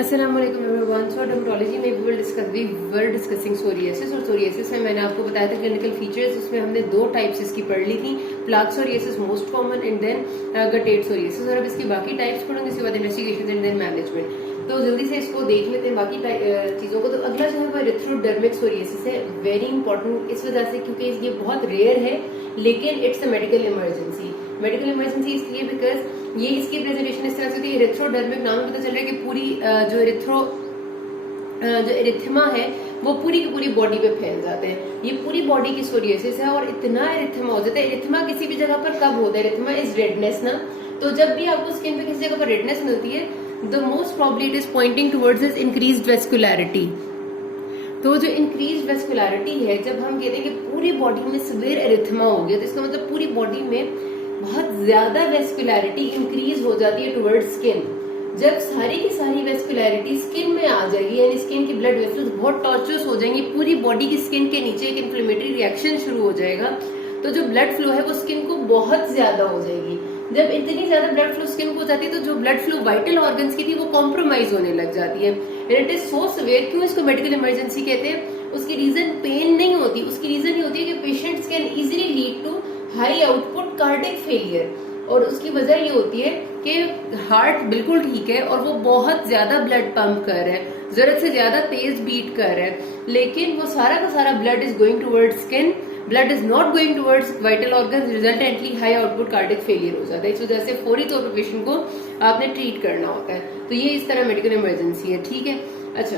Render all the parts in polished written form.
अस्सलाम वालेकुम एवरीवन। सो डर्मेटोलॉजी में वी वर डिस्कसिंग सोरियासिस, और सोरियासिस में मैंने आपको बताया था क्लिनिकल फीचर्स। उसमें हमने दो टाइप्स इसकी पढ़ ली थी, plaque psoriasis most common and then guttate psoriasis. और अब इसकी बाकी टाइप्स पढ़ूंगे, इसके बाद इन्वेस्टिगेशन एंड देन मैनेजमेंट। तो जल्दी से इसको देख लेते हैं बाकी चीजों को। तो अगला जो है वो एरिथ्रोडर्मिक सोरियासिस है। वेरी इंपॉर्टेंट इस वजह से क्योंकि ये बहुत रेयर है, लेकिन it's a medical emergency. Medical emergency इसलिए बिकॉज ये इसकी प्रेजेंटेशन इस तरह से होती है। एरिथ्रोडर्मिक नाम पता चल रहा है कि पूरी जो एरिथमा है वो पूरी की पूरी बॉडी पे फैल जाते हैं। ये पूरी बॉडी की सोरियासिस है और इतना एरिथमा हो जाता है। एरिथमा किसी भी जगह पर कब होता है? एरिथमा इज रेडनेस ना। तो जब भी आपको स्किन पे किसी जगह पर रेडनेस मिलती है, the most probably it is pointing towards is increased वेस्कुलैरिटी। तो जो इंक्रीज वेस्कुलैरिटी है, जब हम कहते हैं कि पूरी बॉडी में सिवियर एरिथमा हो गया, तो इसका मतलब पूरी बॉडी में बहुत ज्यादा वेस्कुलैरिटी इंक्रीज हो जाती है टुवर्ड्स स्किन। जब सारी की सारी वेस्कुलैरिटी स्किन में आ जाएगी, यानी स्किन की ब्लड वेसल्स बहुत टॉर्चरस हो जाएंगी, पूरी बॉडी की स्किन के नीचे एक इन्फ्लेमेटरी रिएक्शन शुरू हो जाएगा, तो जो ब्लड फ्लो है वो स्किन को बहुत ज्यादा हो जाएगी। जब इतनी ज्यादा ब्लड फ्लो स्किन को हो जाती है, तो जो ब्लड फ्लो वाइटल ऑर्गन्स की थी वो कॉम्प्रोमाइज होने लग जाती है। It is so severe. क्यों इसको मेडिकल इमरजेंसी कहते हैं? उसकी रीजन पेन नहीं होती, उसकी रीजन ये होती है कि patients can easily lead to high output cardiac failure. और उसकी वजह ये होती है कि हार्ट बिल्कुल ठीक है और वो बहुत ज्यादा ब्लड पंप कर रहा है, जरूरत से ज्यादा तेज बीट कर रहा है, लेकिन वो सारा का सारा blood is going towards skin, blood is not going towards vital organ, resultantly high output cardiac failure हो जाता है। इस वजह से फौरी तौर पर पेशेंट को आपने ट्रीट करना होता है। तो ये इस तरह मेडिकल इमरजेंसी है, ठीक है। अच्छा,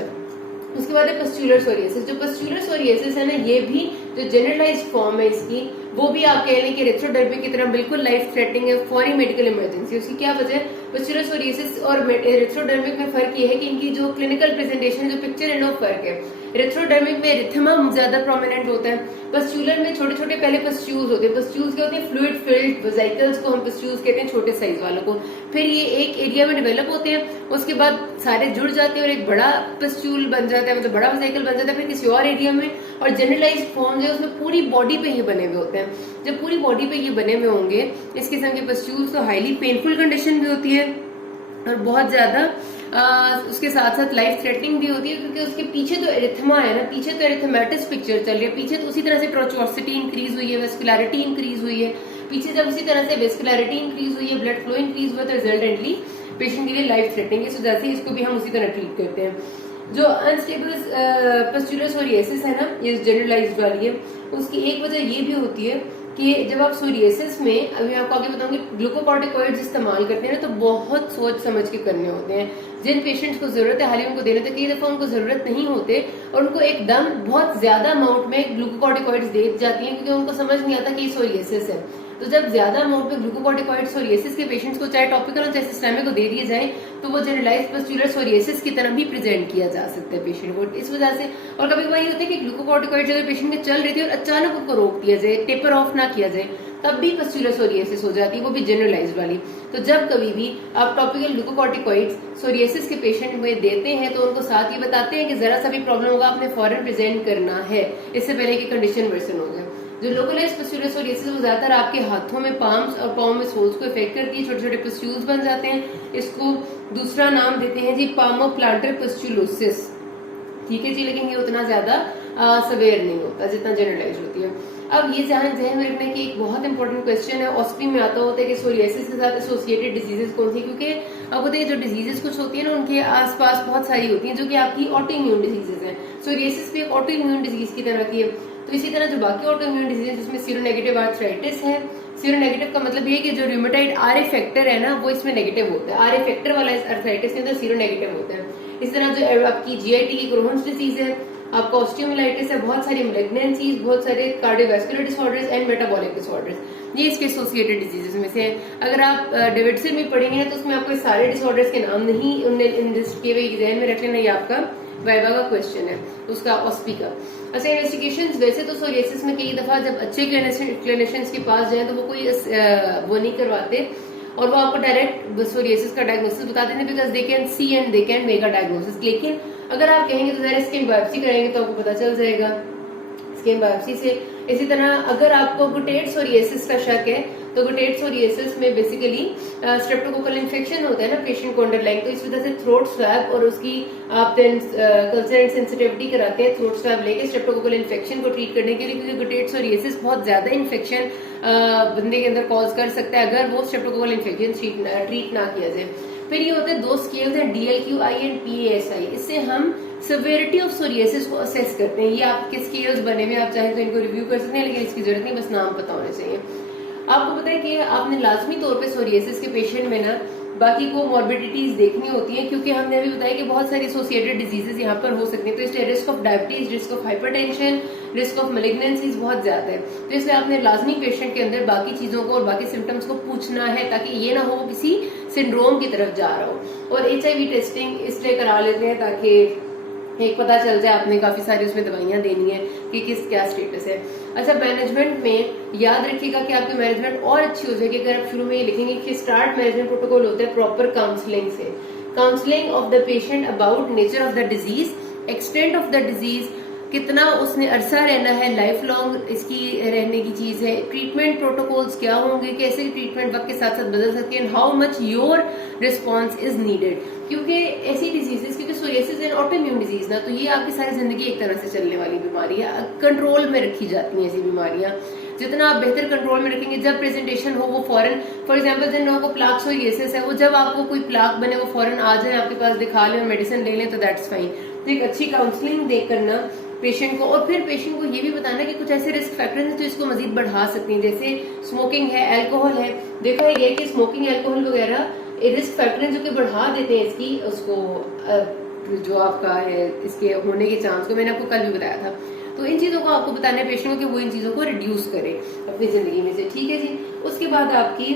उसके बाद है पस्चुलर सोरियासिस। जो पस्चुलर सोरियासिस है ना, ये भी जो जनरलाइज्ड फॉर्म है इसकी, वो भी आप कह लें कि एरिथ्रोडर्मिक की तरह बिल्कुल लाइफ थ्रेटनिंग है, फॉरी मेडिकल इमरजेंसी। उसकी क्या वजह है? पस्चुलर सोरियासिस और एरिथ्रोडर्मिक में फर्क ये है कि इनकी जो क्लिनिकल प्रेजेंटेशन है, जो पिक्चर है, वो फर्क है। एरिथ्रोडर्मिक में एरिथमा ज्यादा प्रोमिनेंट होता है, पस्चुलर में छोटे छोटे पहले पस्ट्यूल्स होते हैं। पस्ट्यूल्स क्या होते हैं? फ्लूइड फिल्ड वेसिकल्स को हम पस्ट्यूल्स कहते हैं, छोटे साइज वालों को। फिर ये एक एरिया में डेवलप होते हैं, उसके बाद सारे जुड़ जाते हैं और एक बड़ा पस्ट्यूल बन जाता है, मतलब बड़ा वेसिकल बन जाता है, फिर किसी और एरिया में। और जनरलाइज्ड फॉर्म जो है उसमें पूरी बॉडी पे ही बने हुए होते हैं। जब पूरी बॉडी पे ये बने हुए होंगे इस किस्म के पस्ट्यूल्स, तो हाईली पेनफुल कंडीशन भी होती है और बहुत ज्यादा उसके साथ साथ लाइफ थ्रेटनिंग भी होती है, क्योंकि उसके पीछे तो एरिथमा है ना, पीछे तो एरिथमेटिस पिक्चर चल रही है, पीछे तो उसी तरह से ट्रोचोसिटी इंक्रीज हुई है, वेस्कुलैरिटी इंक्रीज हुई है, पीछे जब उसी तरह से वेस्कुलैरिटी इंक्रीज हुई है, ब्लड फ्लो इंक्रीज हुआ, तो रिजल्टेंटली पेशेंट के लिए लाइफ थ्रेटनिंग है। सो जैसे इसको भी हम उसी तरह ट्रीट करते हैं। जो अनस्टेबल पस्चुलर सोरियासिस है ना, ये जनरलाइज्ड वाली है, उसकी एक वजह ये भी होती है कि जब आप सोरियासिस में, अभी आपको आगे बताऊंगी, ग्लूकोकॉर्टिकॉइड्स इस्तेमाल करते हैं ना, तो बहुत सोच समझ के करने होते हैं। जिन पेशेंट्स को जरूरत है हाल ही उनको देने, तो कई दफा उनको जरूरत नहीं होते और उनको एकदम बहुत ज्यादा अमाउंट में ग्लूकोकॉर्टिकॉइड्स दे जाती हैं, क्योंकि उनको समझ नहीं आता कि ये सोरियासिस है। तो जब ज्यादा अमाउंट में ग्लूकोकॉर्टिकॉइड्स सोरियासिस के पेशेंट्स को चाहे टॉपिकल और चाहे सिस्टेमिक को दे दिए जाए, तो वो जनरलाइज्ड पस्चुलर सोरियासिस की तरह भी प्रेजेंट किया जा सकता है पेशेंट को। इस वजह से, और कभी कभी ये होता है कि ग्लूकोकॉर्टिकॉइड्स अगर पेशेंट में चल रही थी और अचानक उनको रोक दिया जाए, टेपर ऑफ ना किया जाए, तब भी पस्चुलर सोरियासिस हो जाती है, वो भी जनरलाइज्ड वाली। तो जब कभी भी आप टॉपिकल ग्लूकोकॉर्टिकॉइड्स सोरियासिस के पेशेंट में देते हैं, तो उनको साथ ये बताते हैं कि जरा सा भी प्रॉब्लम होगा आपने फौरन प्रेजेंट करना है, इससे पहले कि कंडीशन वर्सन हो जाए। जो लोकलाइज्ड पस्चुलर सोरियासिस वो ज्यादातर आपके हाथों में, पाम्स और पाँव में सोल्स को इफेक्ट करती है, छोटे छोटे पस्ट्यूल्स बन जाते हैं। इसको दूसरा नाम देते हैं जी पामोप्लांटर पस्चुलोसिस, ठीक है जी, लेकिन ये उतना ज्यादा सवेयर नहीं होता जितना जनरलाइज होती है। अब ये ध्यान में रखना है कि एक बहुत इंपॉर्टेंट क्वेश्चन है, ऑस्पी में आता होता है कि सोरियासिस के साथ एसोसिएटेड डिजीजेस कौन सी, क्योंकि अब होते हैं जो डिजीजेस कुछ होती है ना, उनके आसपास बहुत सारी होती हैं जो कि आपकी ऑटो इम्यून डिजीजेस हैं। सोरियासिस भी एक ऑटो इम्यून डिजीज की तरह की है। तो इसी तरह जो बाकी ऑटो इम्यून डिजीज जिसमें सीरोनेगेटिव आर्थराइटिस है, सीरोनेगेटिव का मतलब ये कि जो र्यूमेटाइड आर फैक्टर है ना, वो इसमें नेगेटिव होता है। आर फैक्टर वाला आर्थराइटिस के अंदर सीरोनेगेटिव होता है। इस तरह जो आपकी जीआईटी की क्रोहन्स डिजीज है, आपका ऑस्टियोमाइलाइटिस है, बहुत सारी मैलिग्नेंसीज, बहुत सारे cardiovascular disorders and metabolic disorders, ये इसके एसोसिएटेड डिजीजेस में से हैं। अगर आप डेविडसन में पढ़ेंगे तो उसमें आपको सारे डिसऑर्डर्स के नाम नहीं किए हुए ध्यान में रख लेना, ये आपका वाइवा का क्वेश्चन है उसका, ऑस्पी का। अच्छा, इन्वेस्टिगेशंस वैसे तो सोरियासिस में कई दफा जब अच्छे क्लिनिशियंस के पास जाएं तो वो कोई वो नहीं करवाते और वो आपको डायरेक्ट सोरियासिस का डायग्नोसिस बता देते, because they can see and they can make a diagnosis. लेकिन अगर आप कहेंगे तो जरा स्किन बायोप्सी कराएंगे तो आपको पता चल जाएगा स्किन बायोप्सी से। इसी तरह अगर आपको गुटेट सोरियासिस का शक है तो गुटेट सोरिएसिस में बेसिकली स्ट्रेप्टोकोकल इन्फेक्शन होता है ना पेशेंट को अंडरलाइन, तो इस वजह से थ्रोट स्वैब और उसकी आप देन कल्चर एंड सेंसिटिविटी कराते हैं थ्रोट स्वैब लेके स्ट्रेप्टोकोकल इन्फेक्शन को ट्रीट करने के लिए, क्योंकि गुटेट सोरिएसिस बहुत ज्यादा इन्फेक्शन बंदे के अंदर कॉज कर सकता है अगर वो स्ट्रेप्टोकोकल इन्फेक्शन ट्रीट ना किया जाए। फिर ये होते हैं दो स्केल्स हैं DLQI एंड PASI, इससे हम सिवियरिटी ऑफ सोरिएसिस को असेस करते हैं। ये आपके स्केल्स बने हुए, आप चाहे तो इनको रिव्यू कर सकते हैं, लेकिन इसकी जरूरत नहीं, बस नाम पता होने चाहिए। आपको पता है कि आपने लाजमी तौर पे सोरिएसिस के पेशेंट में ना बाकी को मॉर्बिडिटीज देखनी होती है, क्योंकि हमने अभी बताया कि बहुत सारी एसोसिएटेड डिजीजेस यहाँ पर हो सकती हैं, तो इसलिए risk of diabetes, risk of hypertension, risk of malignancies बहुत ज्यादा है। तो इसलिए आपने लाजमी पेशेंट के अंदर बाकी चीजों को और बाकी सिम्टम्स को पूछना है, ताकि ये ना हो वो किसी सिंड्रोम की तरफ जा रहा हो। और HIV टेस्टिंग इसलिए करा लेते हैं ताकि एक पता चल जाए, आपने काफी सारी उसमें दवाइयां देनी है कि किस क्या स्टेटस है। अच्छा, मैनेजमेंट में याद रखिएगा कि आपकी मैनेजमेंट और अच्छी हो जाएगी अगर आप शुरू में ये लिखेंगे कि स्टार्ट मैनेजमेंट प्रोटोकॉल होता है प्रॉपर काउंसलिंग से, counselling of the patient about nature of the disease, extent of the disease, कितना उसने अरसा रहना है, लाइफ लॉन्ग इसकी रहने की चीज है, ट्रीटमेंट प्रोटोकॉल्स क्या होंगे, कैसे ट्रीटमेंट वक्त के साथ साथ बदल सकते हैं, how much your response is needed. क्योंकि ऐसी डिजीजेस, क्योंकि सोरिएसिस एंड ऑटोइम्यून डिजीज ना, तो ये आपकी सारी जिंदगी एक तरह से चलने वाली बीमारी है, कंट्रोल में रखी जाती है ऐसी बीमारियां। जितना आप बेहतर कंट्रोल में रखेंगे, जब प्रेजेंटेशन हो वो फॉरन, फॉर एग्जांपल जिन लोगों को प्लाक सोरिएसिस है, वो जब आपको कोई प्लाक बने वो फॉरन आ जाए आपके पास, दिखा लें, मेडिसिन ले लें, तो दैट्स फाइन। तो एक अच्छी काउंसलिंग देख करना पेशेंट को, और फिर पेशेंट को ये भी बताना कि कुछ ऐसे रिस्क फैक्टर्स हैं जो इसको मजीद बढ़ा सकती हैं, जैसे स्मोकिंग है, अल्कोहल है। देखा है कि स्मोकिंग, अल्कोहल वगैरह रिस्क फैक्टर हैं जो कि बढ़ा देते हैं इसकी उसको जो आपका है इसके होने के चांस को, मैंने आपको कल भी बताया था। तो इन चीजों को आपको बताना है पेशेंट को कि वो इन चीजों को रिड्यूस करे अपनी जिंदगी में से, ठीक है जी। उसके बाद आपकी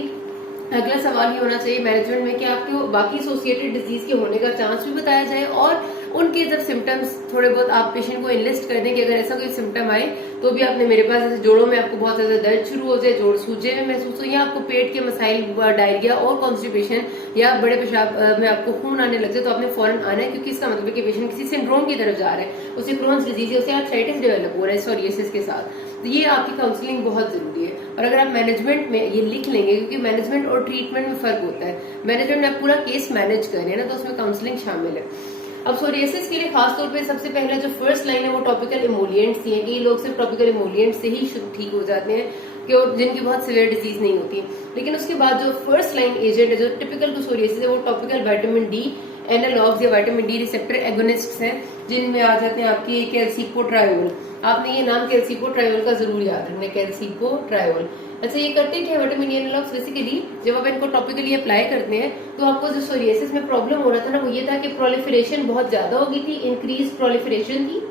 अगला सवाल ये होना चाहिए मैनेजमेंट में कि आपको बाकी एसोसिएटेड डिजीज के होने का चांस भी बताया जाए, और उनके जब सिम्टम्स थोड़े बहुत आप पेशेंट को इनलिस्ट कर दें कि अगर ऐसा कोई सिम्टम आए तो भी आपने मेरे पास, जैसे जोड़ों में आपको बहुत ज्यादा दर्द शुरू हो जाए, जोड़ सूजे में महसूस हो, या आपको पेट के मसाइल, डायरिया और कॉन्स्टिपेशन, या बड़े पेशाब में आपको खून आने लग जाए, तो आपने फौरन आना है, क्योंकि इसका मतलब है कि पेशेंट किसी सिंड्रोम की तरफ जा रहा है, उसे क्रोन्स डिजीज है, उसे आर्थराइटिस डेवलप हो रहा है सोरिएसिस के साथ। तो ये आपकी काउंसलिंग बहुत जरूरी है। और अगर आप मैनेजमेंट में ये लिख लेंगे, क्योंकि मैनेजमेंट और ट्रीटमेंट में फर्क होता है, मैनेजमेंट में आप पूरा केस मैनेज कर रहे हैं ना, तो उसमें काउंसलिंग शामिल है। अब सोरिएसिस के लिए खासतौर पे सबसे पहले जो फर्स्ट लाइन है वो टॉपिकल इमोलिएंट्स ही है, कि लोग सिर्फ टॉपिकल इमोलिएंट्स से ही ठीक हो जाते हैं, कि और जिनकी बहुत सिवियर डिजीज नहीं होती। लेकिन उसके बाद जो फर्स्ट लाइन एजेंट है जो टिपिकल टू सोरिएसिस है, वो टॉपिकल विटामिन डी एनालॉग्स या विटामिन डी रिसेप्टर एगोनिस्ट्स हैं, जिनमें आ जाते हैं आपकी कैल्सिकोट्रायोल। आपने ये नाम कैल्सिकोट्रायोल का जरूर याद रखना है, कैल्सिकोट्रायोल। अच्छा, ये करते क्या विटामिन डी एनालॉग्स? बेसिकली जब आप इनको टॉपिकली अप्लाई करते हैं तो आपको जो सोरिएसिस में प्रॉब्लम हो रहा था ना, वो ये था कि प्रोलिफरेशन बहुत ज्यादा हो गई थी, इंक्रीज प्रोलिफरेशन थी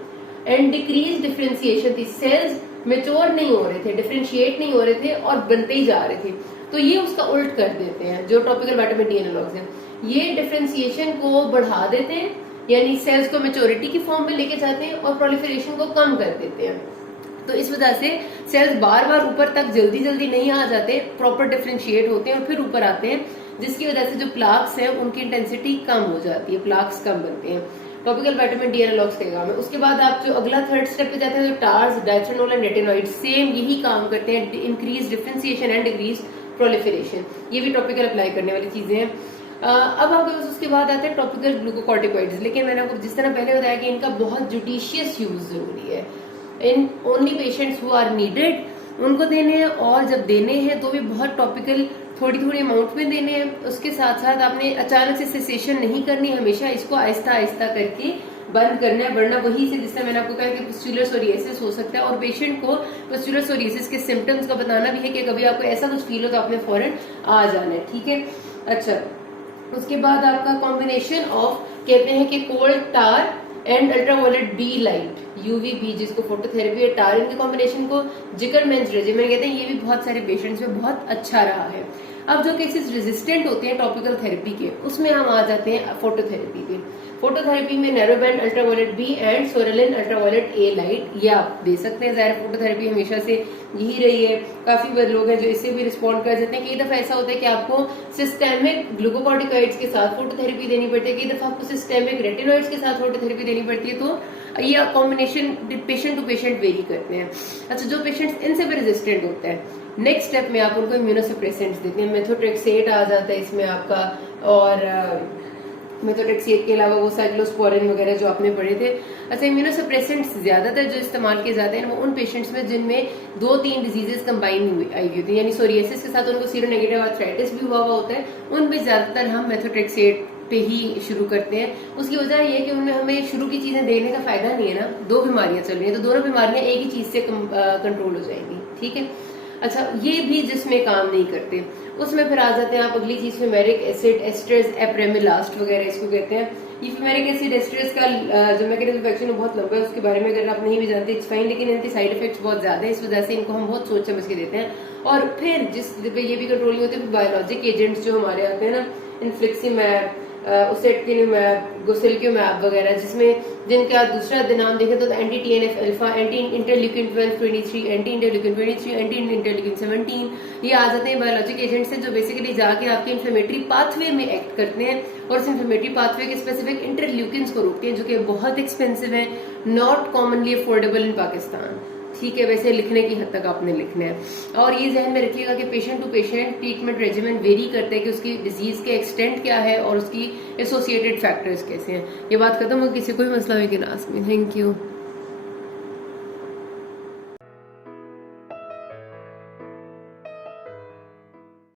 एंड डिक्रीज डिफरेंशिएशन थी। सेल्स मेच्योर नहीं हो रहे थे, डिफरेंशिएट नहीं हो रहे थे और बनते ही जा रहे थे। तो ये उसका उल्ट कर देते हैं जो टॉपिकल विटामिन डी एनालॉग्स हैं, ये डिफरेंशिएशन को बढ़ा देते हैं, यानी सेल्स को मेच्योरिटी की फॉर्म में लेके जाते हैं और प्रोलिफरेशन को कम कर देते हैं। तो इस वजह से सेल्स बार बार ऊपर तक जल्दी जल्दी नहीं आ जाते, प्रॉपर डिफरेंशिएट होते हैं और फिर ऊपर आते हैं, जिसकी वजह से जो प्लाक्स हैं उनकी इंटेंसिटी कम हो जाती है, प्लाक्स कम बनते हैं। टॉपिकल विटामिन डी एनालॉग्स का काम है। उसके बाद आप जो अगला थर्ड स्टेप पे जाते हैं, जो टार्स, डायथ्रोनोल एंड रेटिनॉइड, सेम यही काम करते हैं, increase differentiation and decrease proliferation. ये भी टॉपिकल अप्लाई करने वाली चीजें हैं। अब आपके पास उसके बाद आते हैं टॉपिकल ग्लूकोकॉर्टिकॉइड्स, लेकिन मैंने आपको जिस तरह पहले बताया कि इनका बहुत जुडिशियस यूज जरूरी है। In only patients who are needed उनको देने हैं, और जब देने हैं तो भी बहुत टॉपिकल थोड़ी थोड़ी अमाउंट में देने हैं। उसके साथ साथ आपने अचानक से सेसेशन नहीं करनी, हमेशा इसको आहिस्ता आहिस्ता करके बंद करना है, वरना वही से जिससे मैंने आपको कहा कि पस्चुलर सोरिएसिस हो सकता है। और पेशेंट को पस्चुलर सोरिएसिस के सिम्टम्स का बताना भी है कि कभी आपको ऐसा कुछ फील हो तो आपने फौरन आ जाना है, ठीक है। अच्छा, उसके बाद आपका कॉम्बिनेशन ऑफ कहते हैं कि cold tar and ultraviolet B light, UVB जिसको फोटोथेरेपी है, टार, इनके कॉम्बिनेशन को जिकरमैन्स रेजिमेन कहते हैं। ये भी बहुत सारे पेशेंट्स में बहुत अच्छा रहा है। अब जो केसेस रेजिस्टेंट होते हैं टॉपिकल थेरेपी के, उसमें हम आ जाते हैं फोटोथेरेपी पे। फोटोथेरेपी में narrowband ultraviolet B and psoralen ultraviolet A light, ये आप दे सकते हैं। ज़ाहिर फोटोथेरेपी हमेशा से यही रही है, काफी लोग हैं जो इससे भी रिस्पॉन्ड कर जाते हैं। कई दफा ऐसा होता है कि आपको सिस्टेमिक ग्लूकोकॉर्टिकॉइड्स के साथ फोटोथेरेपी देनी पड़ती है, कई दफा आपको सिस्टेमिक रेटिनॉइड्स के साथ फोटोथेरेपी देनी पड़ती है। तो ये combination patient to patient vary करते हैं। अच्छा, जो पेशेंट्स इनसे भी रेजिस्टेंट होते हैं नेक्स्ट स्टेप में आप उनको इम्यूनोसप्रेसेंट्स देते हैं, मेथोट्रेक्सेट आ जाता है इसमें आपका, और मेथोट्रेक्सेट के अलावा वो साइक्लोस्पोरिन वगैरह जो आपने पढ़े थे। अच्छा, इम्यूनोसप्रेसेंट्स ज्यादातर जो इस्तेमाल किए जाते हैं वो उन पेशेंट्स में जिनमें 2-3 डिजीजेस कंबाइन आई हुई होती है, यानी सोरियासिस के साथ उनको सीरोनेगेटिव आर्थराइटिस भी हुआ होता है, उनमें ज्यादातर हम मेथोट्रेक्सेट पे ही शुरू करते हैं। उसकी वजह ये है कि उनमें हमें शुरू की चीजें देने का फायदा नहीं है ना, 2 बीमारियां चल रही है तो दोनों बीमारियां एक ही चीज से कंट्रोल हो जाएंगी, ठीक है। अच्छा, ये भी जिसमें काम नहीं करते उसमें फिर आ जाते हैं आप अगली चीज, फ्यूमेरिक एसिड एस्ट्रेस एप्रेमिलास्ट वगैरह इसको कहते हैं। ये फ्यूमेरिक एसिड एस्ट्रेस का जो मैकेनिज्म ऑफ एक्शन बहुत लंबा है, उसके बारे में अगर आप नहीं भी जानते इट्स फाइन, लेकिन इनके साइड इफेक्ट्स बहुत ज्यादा है, इस वजह से इनको हम बहुत सोच समझ के देते हैं। और फिर जिस पे ये भी कंट्रोल नहीं होते, बायोलॉजिक एजेंट्स जो हमारे आते हैं ना, इन्फ्लिक्सीमैब, उसेट्किनिमैब, गुसेल्क्यूमैब वगैरह, जिनका दूसरा नाम देखें तो anti TNF alpha, anti interleukin 12, 23, anti interleukin 23, anti interleukin 17, ये आ जाते हैं बायोलॉजिक एजेंट्स हैं जो बेसिकली जाके आपके इन्फ्लेमेटरी पाथवे में एक्ट करते हैं और इस इन्फ्लेमेटरी पाथवे के स्पेसिफिक इंटरल्यूकिन्स को रोकते हैं, जो कि बहुत एक्सपेंसिव है, नॉट कॉमनली अफोर्डेबल इन पाकिस्तान, ठीक है। वैसे लिखने की हद तक आपने लिखना है, और ये ध्यान में रखिएगा कि patient to patient treatment regimen vary करता है कि उसकी डिजीज के एक्सटेंट क्या है और उसकी एसोसिएटेड फैक्टर्स कैसे हैं। ये बात खत्म हो, किसी को भी मसला हो कि लास्ट में। Thank you.